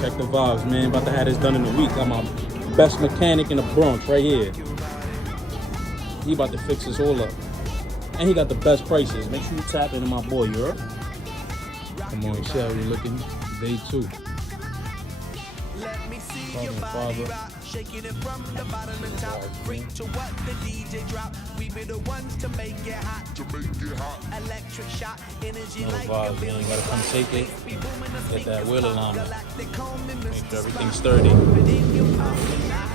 Check the vibes, man. About to have this done in a week. I'm my best mechanic in the Bronx right here. He about to fix this all up. And he got the best prices. Make sure you tap into my boy, you heard? Come on, Shell, you looking? Day 2. Father. Shaking it from the bottom to top. Freak to what the DJ drop. We be the ones to make it hot. Electric shot, energy No like vibes, a man. billion. Gotta come shake it. Get that wheel alignment. Galactic home in Make sure Mr. everything's sturdy. But in your